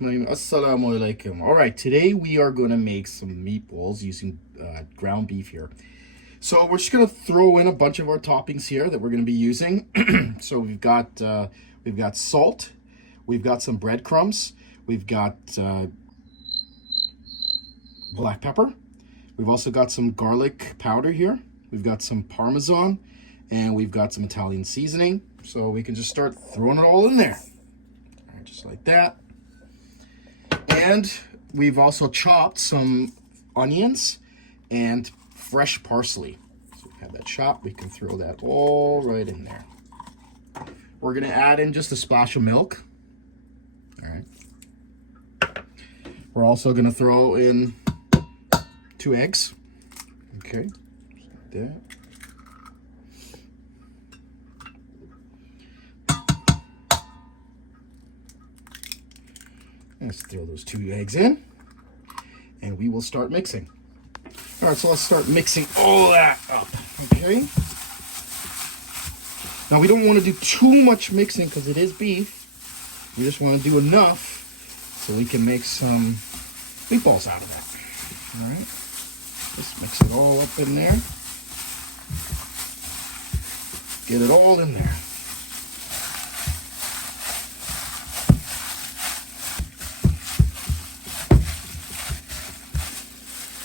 Bismillahirrahmanirrahim. Assalamu alaikum. All right, today we are going to make some meatballs using ground beef here. So we're just going to throw in a bunch of our toppings here that we're going to be using. So we've got salt, we've got some breadcrumbs, we've got black pepper, we've also got some garlic powder here, we've got some Parmesan, and we've got some Italian seasoning. So we can just start throwing it all in there. All right, just like that. And we've also chopped some onions and fresh parsley. So we have that chopped, we can throw that all right in there. We're gonna add in just a splash of milk. All right. We're also gonna throw in 2 eggs. Okay, just like that. Let's throw those 2 eggs in, and we will start mixing. All right, so let's start mixing all that up, okay? Now, we don't want to do too much mixing because it is beef. We just want to do enough so we can make some meatballs out of that. All right, just mix it all up in there. Get it all in there.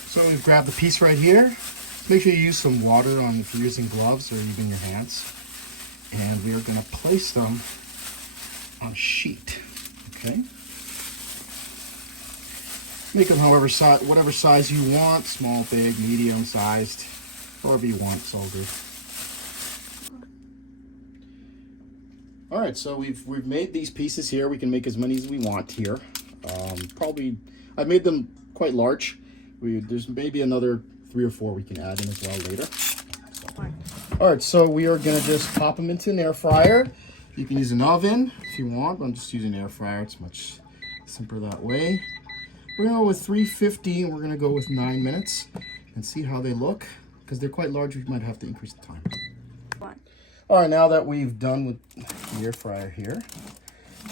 So we've grabbed the piece right here. Make sure you use some water on if you're using gloves or even your hands. And we are going to place them on a sheet. Okay. Make them whatever size you want, small, big, medium sized, however you want. It's all good. All right, so we've made these pieces here. We can make as many as we want here. Probably I've made them quite large. There's maybe another 3 or 4 we can add in as well later. All right, so we are gonna just pop them into an air fryer. You can use an oven if you want, but I'm just using an air fryer. It's much simpler that way. We're gonna go with 350, and we're gonna go with 9 minutes and see how they look. Because they're quite large, we might have to increase the time. All right, now that we've done with the air fryer here,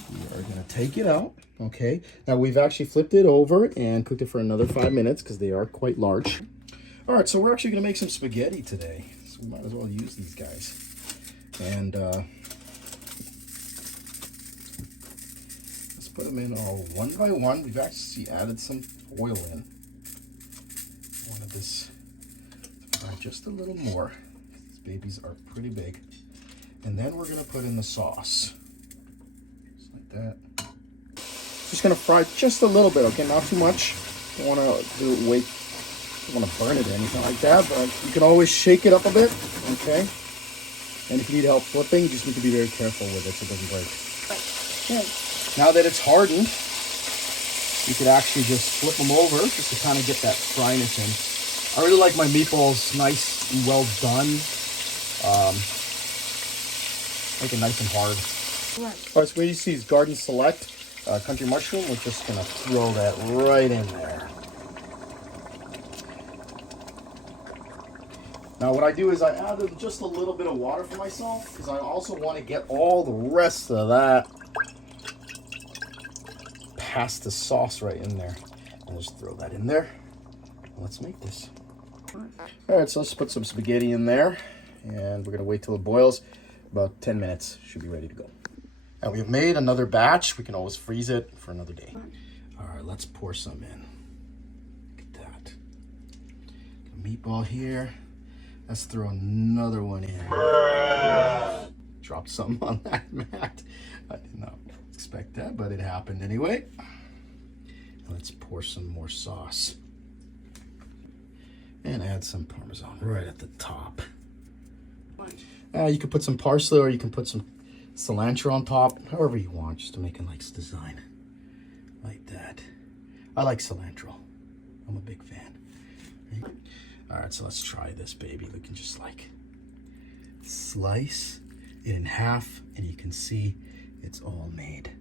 we are gonna take it out. Okay, now we've actually flipped it over and cooked it for another 5 minutes because they are quite large. All right, so we're actually gonna make some spaghetti today. So we might as well use these guys. And let's put them in all one by one. We've actually added some oil in. I wanted this to fry just a little more. These babies are pretty big. And then we're gonna put in the sauce. Just like that. Just gonna fry just a little bit, okay? Not too much. Don't wanna don't wanna burn it or anything like that, but you can always shake it up a bit, okay? And if you need help flipping, you just need to be very careful with it so it doesn't break. Okay. Now that it's hardened, you could actually just flip them over just to kind of get that fryness in. I really like my meatballs nice and well done. Make it nice and hard. All right, so what you see is Garden Select country mushroom. We're just gonna throw that right in there. Now what I do is I added just a little bit of water for myself because I also want to get all the rest of that past the sauce right in there. I'll just throw that in there. Let's make this. All right, so let's put some spaghetti in there, and we're gonna wait till it boils. About 10 minutes, should be ready to go. And we've made another batch. We can always freeze it for another day. All right, let's pour some in. Look at that. A meatball here. Let's throw another one in. Dropped something on that mat. I did not expect that, but it happened anyway. Let's pour some more sauce. And add some Parmesan right at the top. You could put some parsley or you can put some cilantro on top, however you want, just to make a nice design like that. I like cilantro. I'm a big fan. Right? All right, so let's try this baby. We can just like slice it in half and you can see it's all made.